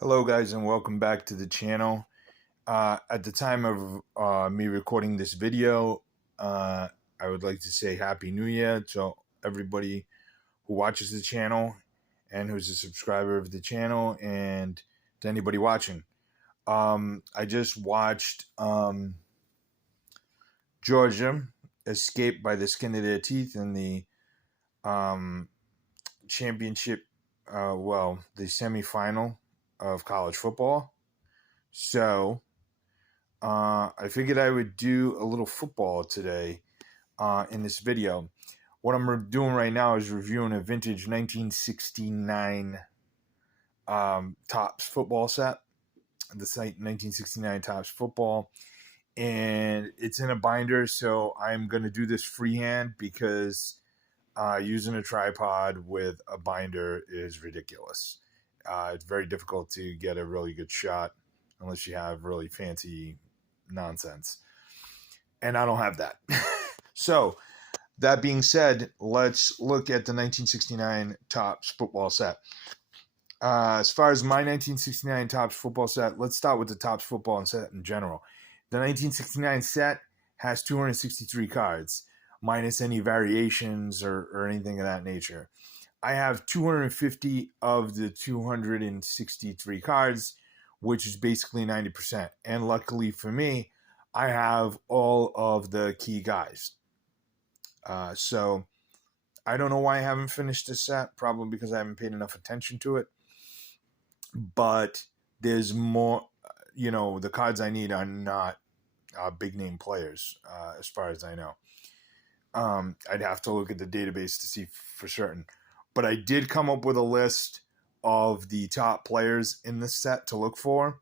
Hello guys and welcome back to the channel. At the time of me recording this video, I would like to say Happy New Year to everybody who watches the channel and who's a subscriber of the channel, and to anybody watching. I just watched Georgia escape by the skin of their teeth in the championship, the semifinal of college football. So I figured I would do a little football today in this video. What I'm doing right now is reviewing a vintage 1969 Topps football set. The site 1969 Topps football. And it's in a binder, so I'm going to do this freehand because using a tripod with a binder is ridiculous. It's very difficult to get a really good shot unless you have really fancy nonsense. And I don't have that. So, that being said, let's look at the 1969 Topps football set. As far as my 1969 Topps football set, let's start with the Topps football set in general. The 1969 set has 263 cards, minus any variations or anything of that nature. I have 250 of the 263 cards, which is basically 90%. And luckily for me, I have all of the key guys. So I don't know why I haven't finished this set, probably because I haven't paid enough attention to it. But there's more, the cards I need are not big name players, as far as I know. I'd have to look at the database to see for certain. But I did come up with a list of the top players in this set to look for,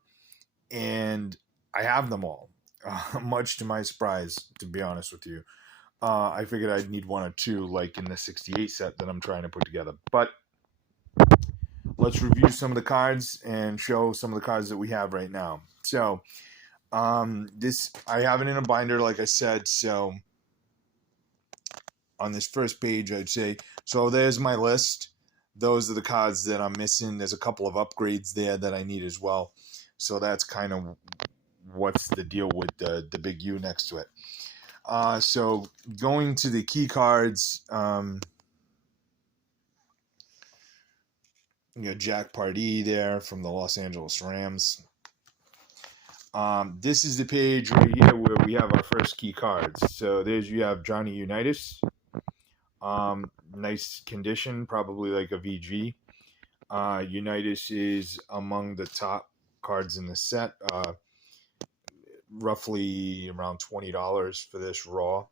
and I have them all, much to my surprise, to be honest with you. I figured I'd need one or two, like in the 68 set that I'm trying to put together. But let's review some of the cards and show some of the cards that we have right now. So, this, I have it in a binder, like I said. So on this first page, I'd say, so there's my list. Those are the cards that I'm missing. There's a couple of upgrades there that I need as well. So that's kind of what's the deal with the big U next to it. So going to the key cards, Jack Pardee there from the Los Angeles Rams. This is the page right here where we have our first key cards. So you have Johnny Unitas. Nice condition, probably like a VG. Unitas is among the top cards in the set. Roughly around $20 for this raw.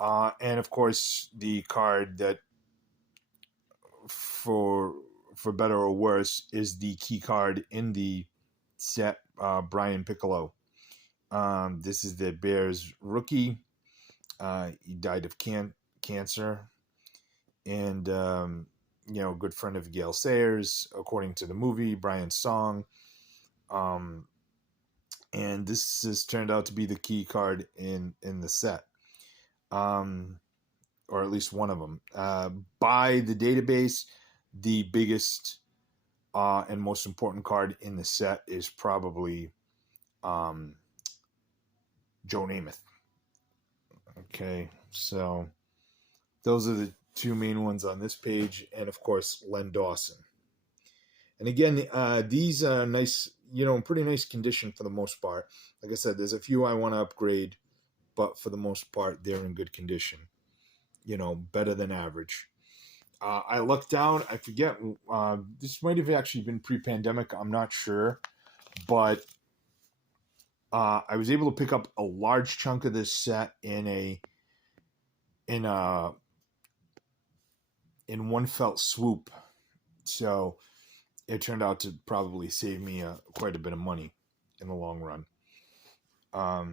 And of course, the card that, for better or worse, is the key card in the set, Brian Piccolo. This is the Bears rookie. He died of cancer, and good friend of Gail Sayers, according to the movie, Brian's song. And this has turned out to be the key card in the set, or at least one of them. By the database, the biggest and most important card in the set is probably Joe Namath. Okay, so those are the two main ones on this page, and of course Len Dawson. And again, these are nice, in pretty nice condition for the most part. Like I said, there's a few I want to upgrade, but for the most part, they're in good condition. Better than average. I lucked out. I forget. This might have actually been pre-pandemic. I'm not sure, but I was able to pick up a large chunk of this set in one felt swoop. So it turned out to probably save me quite a bit of money in the long run. I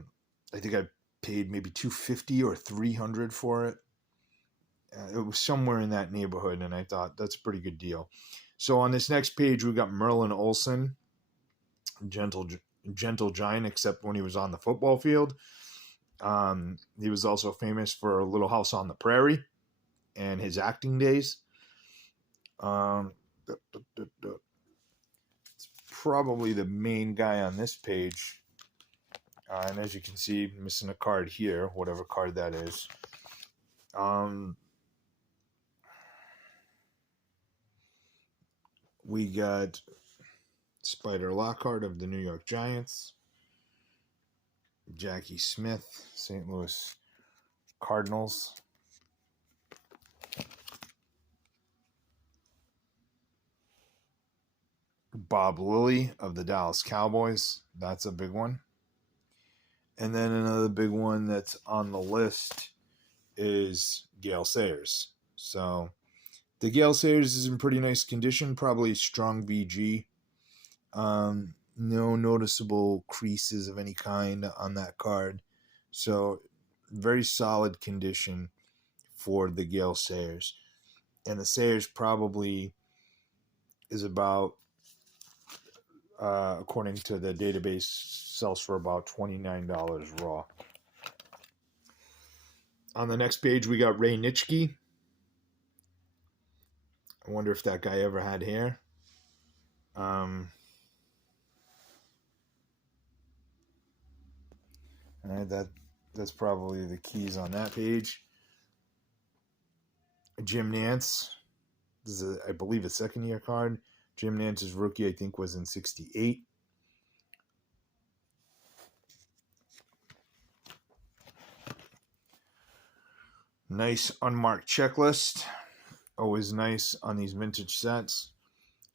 think I paid maybe $250 or $300 for it. It was somewhere in that neighborhood, and I thought that's a pretty good deal. So on this next page, we got Merlin Olsen, gentle giant, except when he was on the football field. He was also famous for Little House on the Prairie and his acting days. Let's probably the main guy on this page. And as you can see, missing a card here, whatever card that is. We got Spider Lockhart of the New York Giants. Jackie Smith, St. Louis Cardinals. Bob Lilly of the Dallas Cowboys. That's a big one. And then another big one that's on the list is Gale Sayers. So the Gale Sayers is in pretty nice condition, probably strong VG. No noticeable creases of any kind on that card. So very solid condition for the Gale Sayers. And the Sayers probably is about, according to the database, sells for about $29 raw. On the next page, we got Ray Nitschke. I wonder if that guy ever had hair. All right, that's probably the keys on that page. Jim Nantz. This is, I believe, a second-year card. Jim Nantz's rookie, I think, was in 68. Nice unmarked checklist. Always nice on these vintage sets.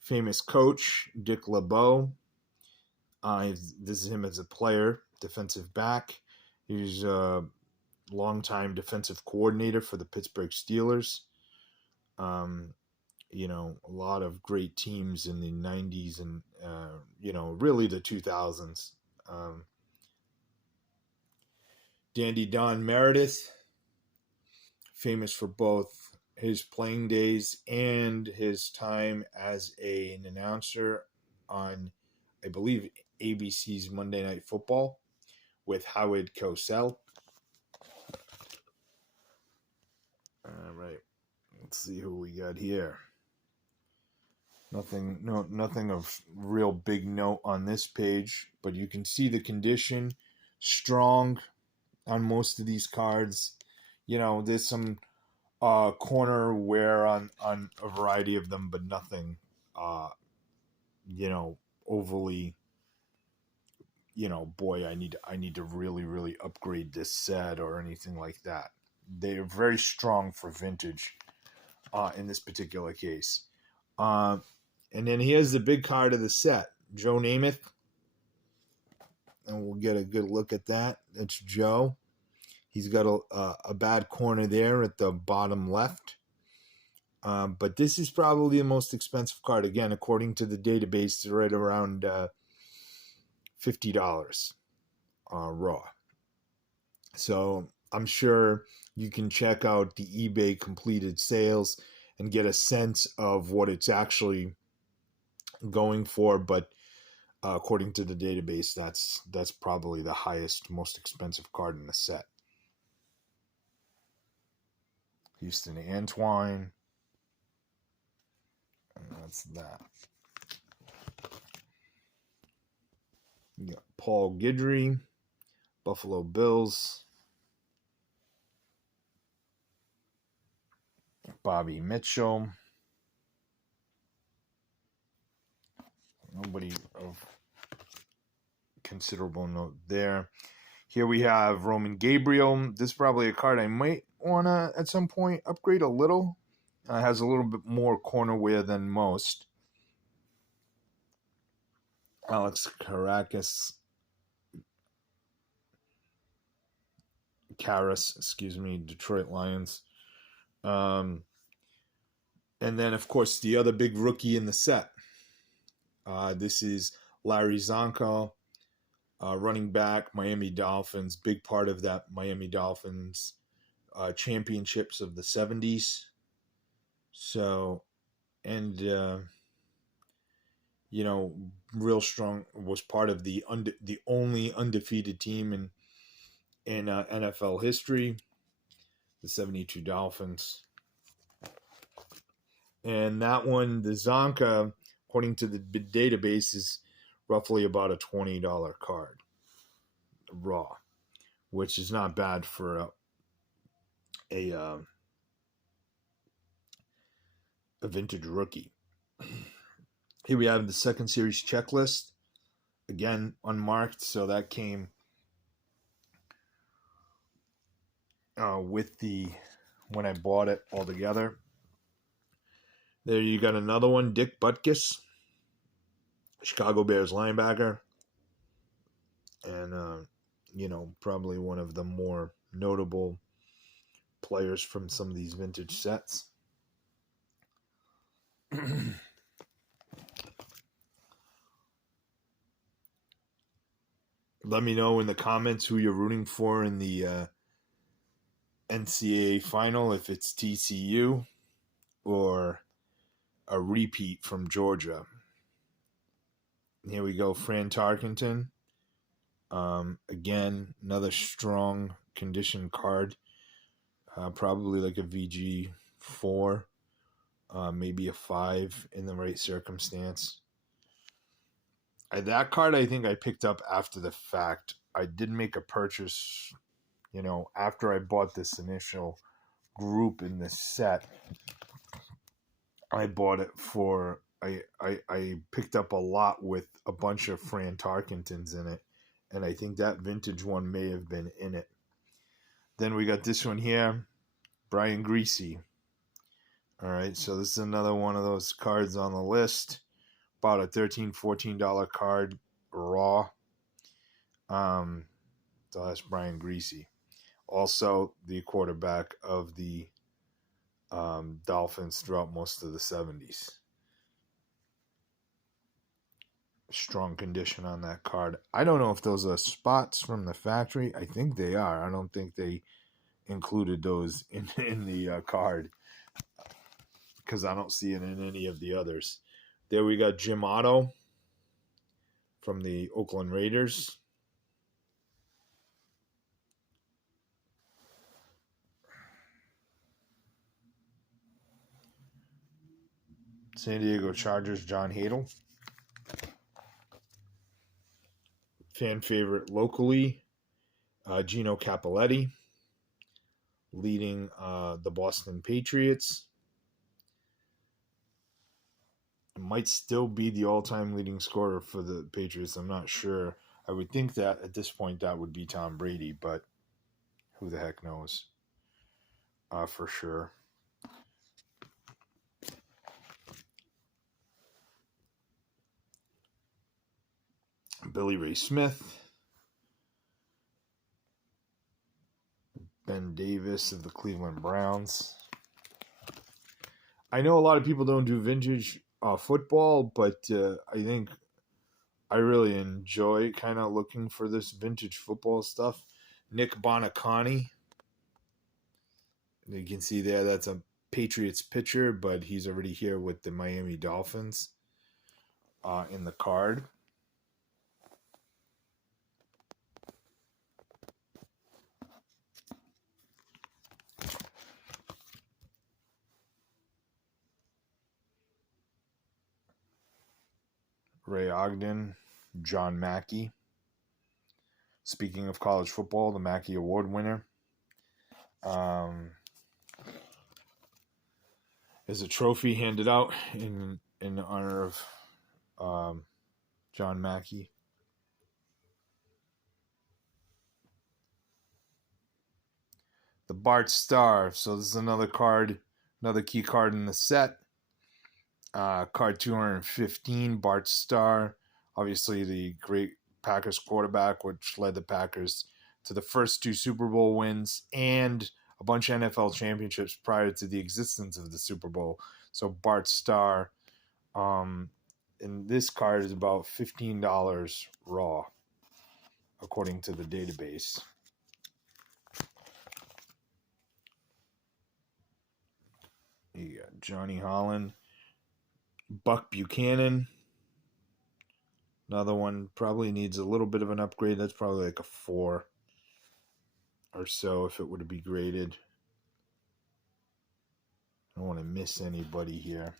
Famous coach, Dick LeBeau. This is him as a player, defensive back. He's a longtime defensive coordinator for the Pittsburgh Steelers. A lot of great teams in the 90s and, really the 2000s. Dandy Don Meredith, famous for both his playing days and his time as an announcer on, I believe, ABC's Monday Night Football with Howard Cosell. All right, let's see who we got here. Nothing of real big note on this page, but you can see the condition strong on most of these cards. There's some corner wear on a variety of them, but nothing overly, boy, I need to really, really upgrade this set or anything like that. They are very strong for vintage in this particular case. And then here's the big card of the set, Joe Namath. And we'll get a good look at that. That's Joe. He's got a bad corner there at the bottom left. But this is probably the most expensive card. Again, according to the database, it's right around $50 raw. So I'm sure you can check out the eBay completed sales and get a sense of what it's actually going for. But according to the database, that's probably the highest, most expensive card in the set. Houston Antwine. And that's that. You got Paul Guidry, Buffalo Bills. Bobby Mitchell. Nobody of considerable note there. Here we have Roman Gabriel. This is probably a card I might want to, at some point, upgrade a little. Has a little bit more corner wear than most. Alex Karras, Detroit Lions. And then, of course, the other big rookie in the set. This is Larry Zonka, running back, Miami Dolphins. Big part of that Miami Dolphins championships of the 70s. So, and, real strong, was part of the only undefeated team in NFL history, the 72 Dolphins. And that one, the Zonka, according to the database, is roughly about a $20 card, raw, which is not bad for a vintage rookie. Here we have the second series checklist, again unmarked, so that came with the when I bought it all together. There you got another one, Dick Butkus, Chicago Bears linebacker, and probably one of the more notable players from some of these vintage sets. Let me know in the comments who you're rooting for in the NCAA final, if it's TCU or a repeat from Georgia. Here we go, Fran Tarkenton. Again, another strong condition card. Probably like a VG4, maybe a 5 in the right circumstance. That card I think I picked up after the fact. I did make a purchase, after I bought this initial group in this set. I bought it for, I picked up a lot with a bunch of Fran Tarkentons in it, and I think that vintage one may have been in it. Then we got this one here, Brian Griese. All right, so this is another one of those cards on the list. About a $13, $14 card, raw. So that's Brian Griese. Also, the quarterback of the Dolphins throughout most of the 70s. Strong condition on that card. I don't know if those are spots from the factory. I think they are. I don't think they included those in the card, because I don't see it in any of the others. There we got Jim Otto from the Oakland Raiders. San Diego Chargers, John Hadle. Fan favorite locally, Gino Cappelletti, leading the Boston Patriots. It might still be the all-time leading scorer for the Patriots. I'm not sure. I would think that at this point that would be Tom Brady, but who the heck knows for sure. Billy Ray Smith. Ben Davis of the Cleveland Browns. I know a lot of people don't do vintage football, but I think I really enjoy kind of looking for this vintage football stuff. Nick Bonacani. You can see there that's a Patriots pitcher, but he's already here with the Miami Dolphins in the card. Ray Ogden, John Mackey. Speaking of college football, the Mackey Award winner. There's a trophy handed out in honor of John Mackey. The Bart Starr. So this is another card, another key card in the set. Card 215, Bart Starr, obviously the great Packers quarterback, which led the Packers to the first 2 Super Bowl wins and a bunch of NFL championships prior to the existence of the Super Bowl. So Bart Starr, and this card is about $15 raw, according to the database. You got Johnny Holland. Buck Buchanan. Another one probably needs a little bit of an upgrade. That's probably like a 4 or so if it were to be graded. I don't want to miss anybody here.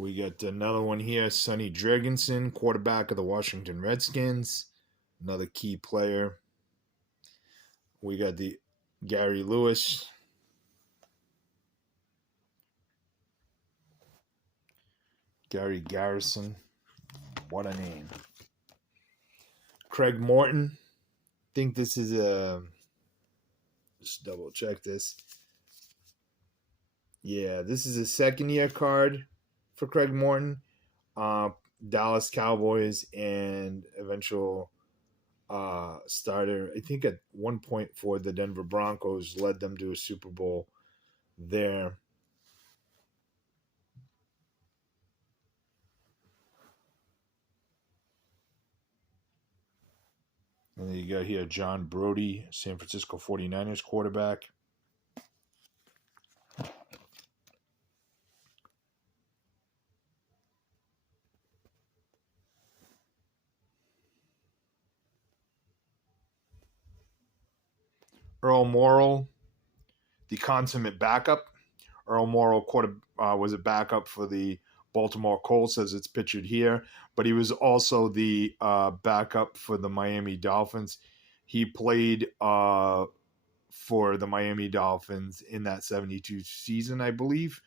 We got another one here, Sonny Jurgensen, quarterback of the Washington Redskins, another key player. We got the Gary Lewis, Gary Garrison, what a name. Craig Morton, think this is a, just double check this. Yeah, this is a second-year card for Craig Morton. Dallas Cowboys and eventual starter. I think at one point for the Denver Broncos, led them to a Super Bowl there. And then you got here John Brody, San Francisco 49ers quarterback. Earl Morrall, the consummate backup. Earl Morrall was a backup for the Baltimore Colts, as it's pictured here, but he was also the backup for the Miami Dolphins. He played for the Miami Dolphins in that 72 season, I believe.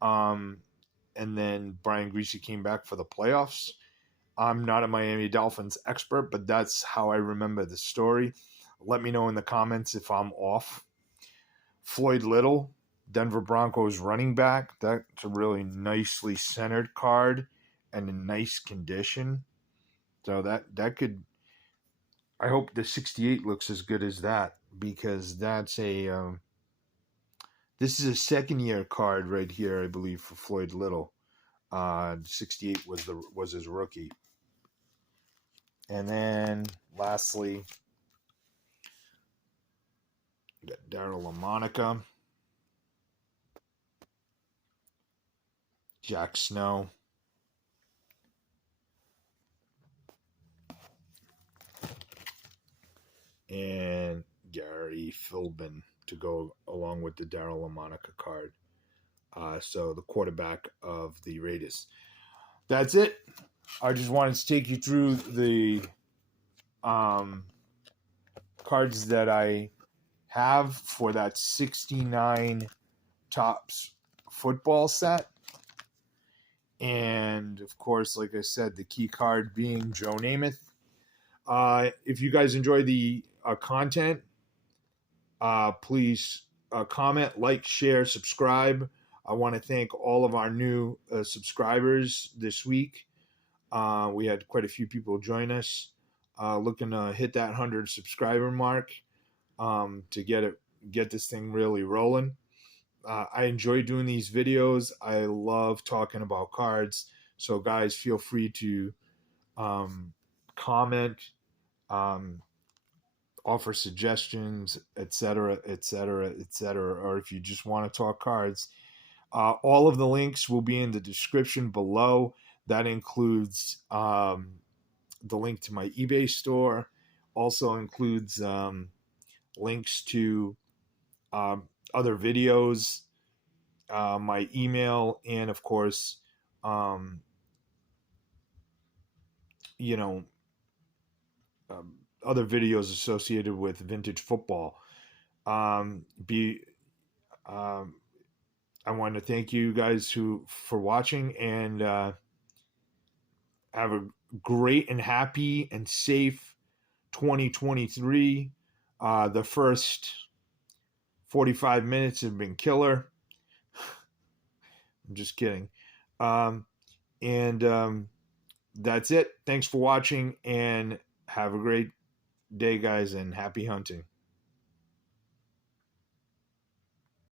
And then Brian Griese came back for the playoffs. I'm not a Miami Dolphins expert, but that's how I remember the story. Let me know in the comments if I'm off. Floyd Little, Denver Broncos running back. That's a really nicely centered card and in nice condition. So that could, I hope the 68 looks as good as that, because that's a, this is a second-year card right here, I believe, for Floyd Little. 68 was his rookie. And then lastly, we got Daryl LaMonica, Jack Snow, and Gary Philbin to go along with the Daryl LaMonica card. So the quarterback of the Raiders. That's it. I just wanted to take you through the cards that I have for that 69 Topps football set. And of course, like I said, the key card being Joe Namath. If you guys enjoy the content, please comment, like, share, subscribe. I want to thank all of our new subscribers this week. We had quite a few people join us, looking to hit that 100 subscriber mark to get this thing really rolling. I enjoy doing these videos. I love talking about cards. So guys, feel free to comment, offer suggestions, etc., etc., etc. Or if you just want to talk cards, all of the links will be in the description below. That includes the link to my eBay store. Also includes links to other videos, my email, and of course, other videos associated with vintage football. I want to thank you guys for watching, and have a great and happy and safe 2023. The first 45 minutes have been killer. I'm just kidding. That's it. Thanks for watching, and have a great day, guys, and happy hunting.